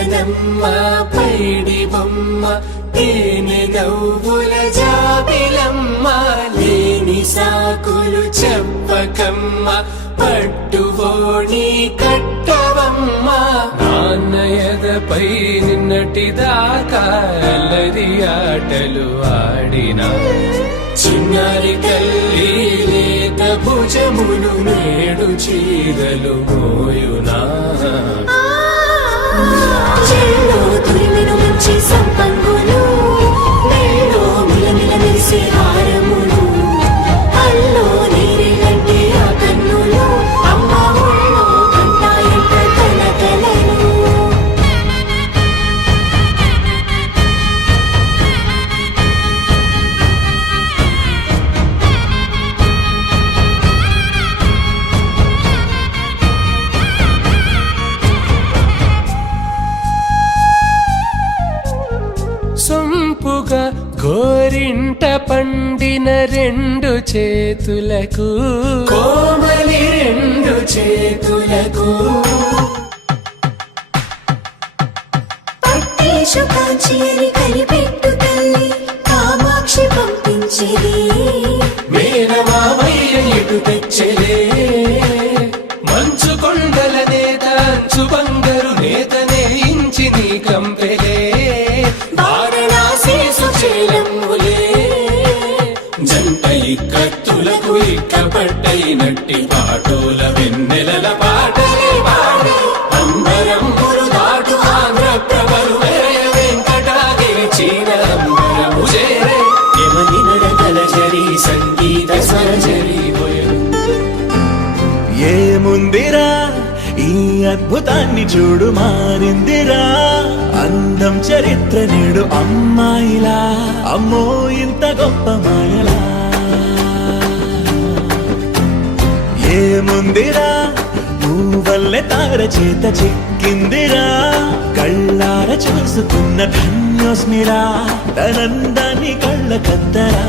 చిలకనమ్మ పైడి బొమ్మ తేనె నవ్వుల జాబిలమ్మ లేని సాకులు చెప్పకమ్మ పట్టువోణి కట్టవమ్మ నాన్నయదపై నిన్నటిదాకా అల్లరి ఆటలు ఆడినా చిన్నారి తల్లి లేత భుజములు నేడు చీరలు మోయునా చెల్లో తురిమిన మంచి సంపంగులు నెల్లో మిలమిల మెరిసే హారములు అల్లో నీరే కంటే ఆ కన్నులు అమ్మ ఒళ్ళో కంటాయంట కలకలను సొంపుగా గోరింట పండిన రెండు చేతులకు కోమలి రెండు చేతులకు పట్టేశు కాంచేరి కనిపెట్టు తల్లి కామాక్షి పంపించేది మేనమామయ్య ఇటు తెచ్చలే మంచు కొండల నేత అంచు బంగారు నేత నేయించి నీ కంపెలే వారణాసి సుచేలమ్ములే జంట ఇక్కత్తులకు ఇక్కపట్టైనట్టి పాటోల వెన్నెలల పాటలే పాడే అంబరం దాటు ఆంధ్ర ప్రభలు వేయ వెంకటాగిరి చీన అంబరము చేరే యమని నడకల జరి సంగీత స్వరజరి ఏముందిరా ఈ అద్భుతాన్ని చూడు మారిందిరా అందం చరిత్ర నేడు అమ్మాయిలా అమ్మో ఇంత గొప్ప మాయలా ఏముందిరా నువ్వల్లే తార చేత చిక్కిందిరా కళ్ళార చూసుకున్న ధన్యోస్మిరా తనందాన్ని కళ్ళ కద్దరా